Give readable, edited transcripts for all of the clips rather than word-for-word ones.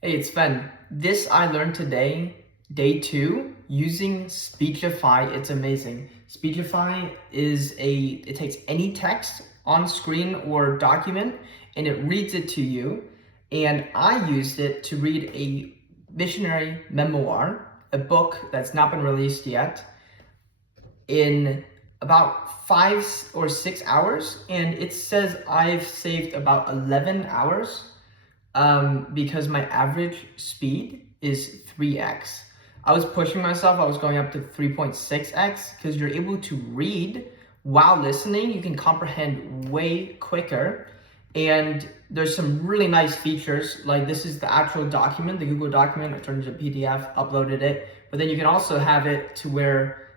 Hey, it's Sven. This I learned today, day 2, using Speechify. It's amazing. Speechify it takes any text on screen or document and it reads it to you. And I used it to read a missionary memoir, a book that's not been released yet, in about 5 or 6 hours. And it says I've saved about 11 hours because my average speed is 3x. I was pushing myself, I was going up to 3.6x because you're able to read while listening. You can comprehend way quicker. And there's some really nice features, like this is the actual document, the Google document. I turned it into PDF, uploaded it. But then you can also have it to where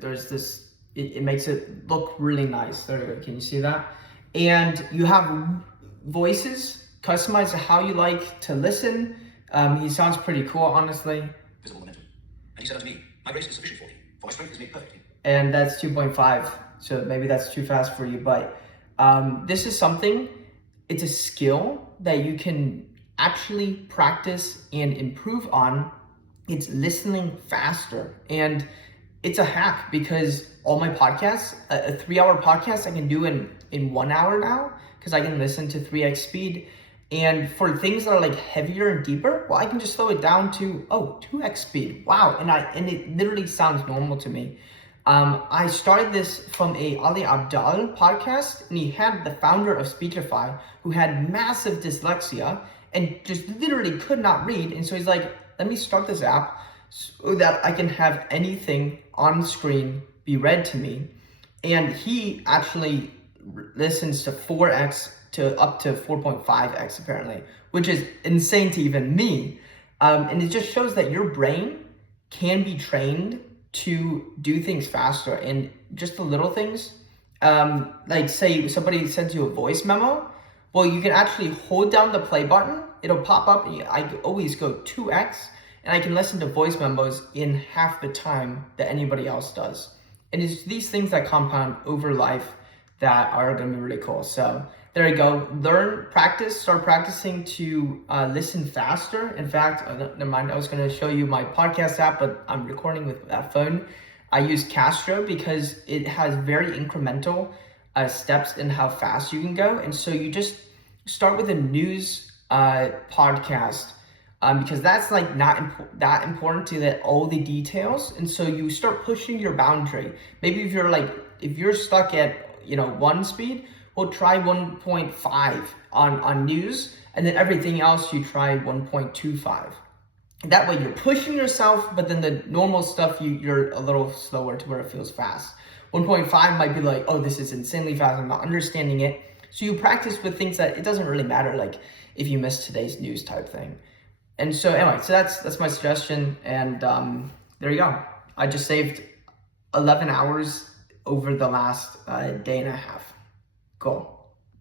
there's this, it makes it look really nice. There you go, can you see that? And you have voices customized to how you like to listen. He sounds pretty cool, honestly. Visible momentum. And he said unto me, my grace is sufficient for thee, for my strength is made perfect. And that's 2.5, so maybe that's too fast for you, but this is something, it's a skill that you can actually practice and improve on. It's listening faster, and it's a hack because all my podcasts, a 3-hour podcast I can do in 1 hour now because I can listen to 3x speed. And for things that are like heavier and deeper, well, I can just slow it down to 2x speed. Wow, and it literally sounds normal to me. I started this from a Ali Abdaal podcast, and he had the founder of Speechify who had massive dyslexia and just literally could not read. And so he's like, let me start this app so that I can have anything on screen be read to me. And he actually listens to 4x to up to 4.5x apparently, which is insane to even me. And it just shows that your brain can be trained to do things faster, and just the little things. Like say somebody sends you a voice memo, well, you can actually hold down the play button, it'll pop up, and I always go 2x, and I can listen to voice memos in half the time that anybody else does. And it's these things that compound over life that are gonna be really cool. So there you go. Start practicing to listen faster. In fact, never mind, I was gonna show you my podcast app, but I'm recording with that phone. I use Castro because it has very incremental steps in how fast you can go. And so you just start with a news podcast because that's like not that important to get all the details. And so you start pushing your boundary. Maybe if you're stuck at 1 speed, we'll try 1.5 on news, and then everything else you try 1.25. That way you're pushing yourself, but then the normal stuff you're a little slower to where it feels fast. 1.5 might be like, oh, this is insanely fast, I'm not understanding it. So you practice with things that it doesn't really matter, like if you miss today's news type thing. And so anyway, so that's my suggestion, and there you go. I just saved 11 hours over the last day and a half. Cool.